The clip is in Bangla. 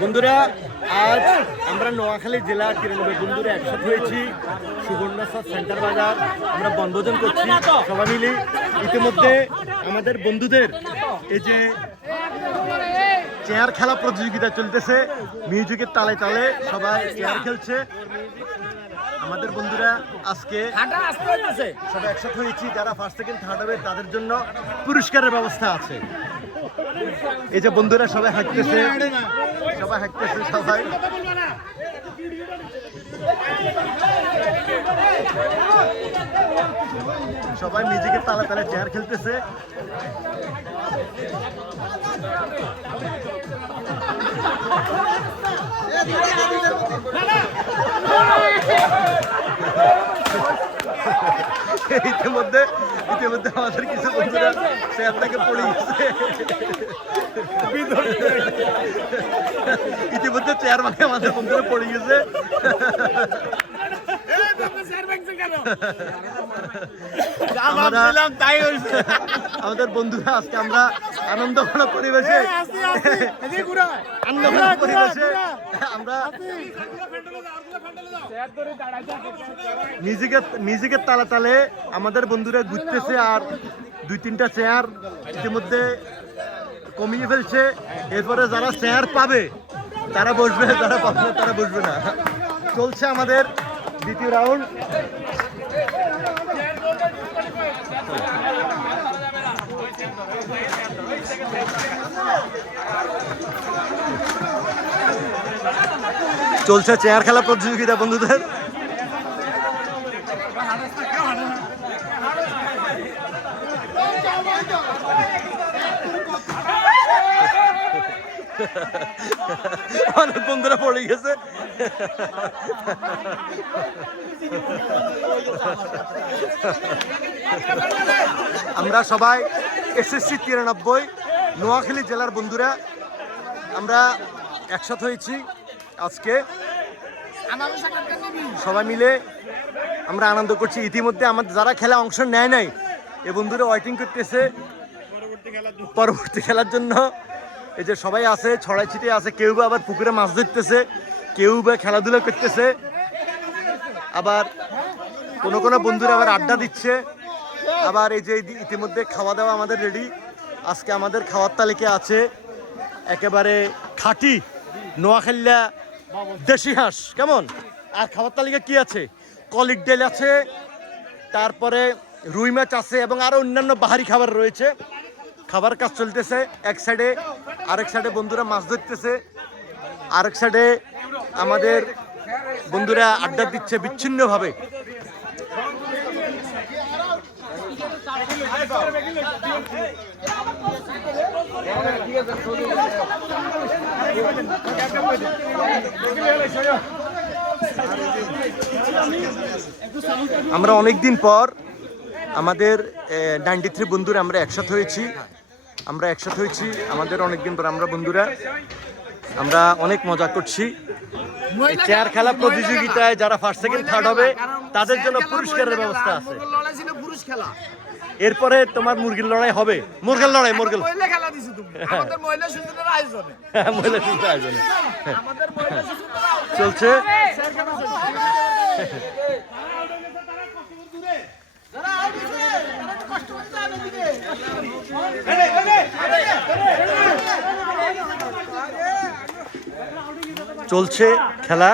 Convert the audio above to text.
বন্ধুরা আজ আমরা নোয়াখালী জেলা 93 বন্ধুরা একসাথে হয়েছি সুবর্ণচর সেন্টার বাজার। আমরা বনভোজন করছি সবাই মিলে। ইতিমধ্যে আমাদের বন্ধুদের এই যে চেয়ার খেলা প্রতিযোগিতা চলতেছে, মিউজিকের তালে তালে সবাই চেয়ার খেলছে। আমাদের বন্ধুরা আজকে সবাই একসাথে হয়েছি, যারা ফার্স্ট সেকেন্ড থার্ড হবে তাদের জন্য পুরস্কারের ব্যবস্থা আছে। এই যে বন্ধুরা সবাই হাঁটতেছে, সবাই মিউজিকের তালে তালে চেয়ার খেলতেছে। ইতিমধ্যে আমাদের কিছু বন্ধুরা চেয়ার থেকে পড়ে গেছে। ইতিমধ্যে চেয়ার মানে আমাদের বন্ধুরা পড়ে গেছে। আমাদের বন্ধুরা আজকে আমরা আনন্দঘন পরিবেশে আমরা মিউজিকের তালে তালে আমাদের বন্ধুরা ঘুরতেছে। আর দুই তিনটা চেয়ার ইতিমধ্যে কমিয়ে ফেলছে। এরপরে যারা চেয়ার পাবে তারা বসবে, যারা পাবে না তারা বসবে না। চলছে আমাদের দ্বিতীয় রাউন্ড। চলছে চেয়ার খেলা প্রতিযোগিতা বন্ধুদের। অনেক বন্ধুরা পড়ে গেছে। আমরা সবাই SSC 93 নোয়াখালী জেলার বন্ধুরা আমরা একসাথে হয়েছি আজকে। সবাই মিলে আমরা আনন্দ করছি। ইতিমধ্যে আমাদের যারা খেলা অংশ নেয় নাই এ বন্ধুরা ওয়েটিং করতেছে পরবর্তী খেলার জন্য। এই যে সবাই আছে, ছড়াই ছিটিয়ে আছে, কেউ বা আবার পুকুরে মাছ ধরতেছে, কেউ বা খেলাধুলা করতেছে, আবার কোনো বন্ধুরা আবার আড্ডা দিচ্ছে। আবার এই যে ইতিমধ্যে খাওয়া দাওয়া আমাদের রেডি। আজকে আমাদের খাওয়ার তালিকা আছে একেবারে খাঁটি নোয়াখালীয়া দেশি হাঁস। কেমন? আর খাওয়ার তালিকা কি আছে? কলিক ডাল আছে, তারপরে রুই মাছ আছে এবং আরো অন্যান্য বাহারি খাবার রয়েছে। খাবার কাজ চলতেছে এক সাইডে, আরেক সাইডে বন্ধুরা মাছ ধরতেছে, আরেক সাইডে আমাদের বন্ধুরা আড্ডা দিচ্ছে বিচ্ছিন্নভাবে। আমরা অনেকদিন পর আমাদের 93 বন্ধুরা আমরা একসাথে হয়েছি। আমাদের অনেকদিন পর আমরা বন্ধুরা আমরা অনেক মজা করছি। চেয়ার খেলা প্রতিযোগিতায় যারা ফার্স্ট সেকেন্ড থার্ড হবে তাদের জন্য পুরস্কারের ব্যবস্থা আছে। এরপরে তোমার মুরগির লড়াই হবে। মুরগির লড়াই চলছে। চলছে খেলা।